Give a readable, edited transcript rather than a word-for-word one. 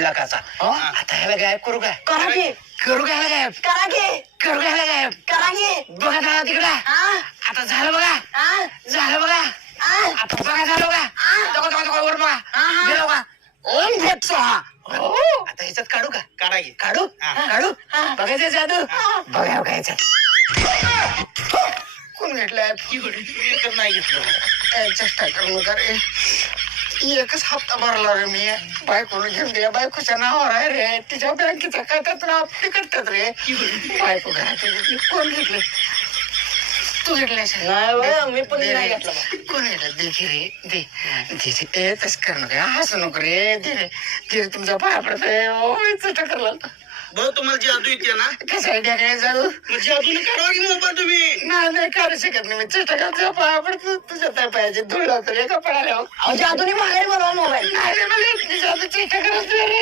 लाखाचा आता ह्याला गायब करू काय करा की करू काय ह्याला गायब करा की करू काय ह्याला गायब करा की बघा झाला तिकडं आता झालं बघा झालं बघा आता बघा झालं बघा दोघं दोघं दोघं वर बघा गेलो का ओम भेट स्वाहा आता ह्याच्यात काढू का काढा की काढू काढू बघायचं जादू बघा बघायचं कोण घेतलाय तर नाही घेतलं चेष्टा करू नका रे एकच हप्ता भरला रे मी बायकोला घेऊन द्या बायकोच्या नावावर आहे रे तिच्या बँकेच्या खात्यातून हप्ते करतात रे बायको घरात घेतली कोण घेतले तू घेतलायस नाही बघ, मी पण दे नाही रे. घेतलं बघ. कोण घेतलं दे की रे दे दे दे तसं कर नका हसू नको रे दे रे दे रे तुमच्या पाया पडतंय ओय चटकरला भाऊ तुम्हाला जादू येते ना कसं आयडिया काय जाऊ मग जादूने काढवा की मोबाईल तुम्ही नाही नाही काढू शकत नाही मी चटकाच्या पाया पडतो तुझ्या त्या पायाचे धुळ लावतो रे का पडायला अहो जादूने माघारी बोलवा मोबाईल नाही रे मला जादू चेष्टा करत नाही रे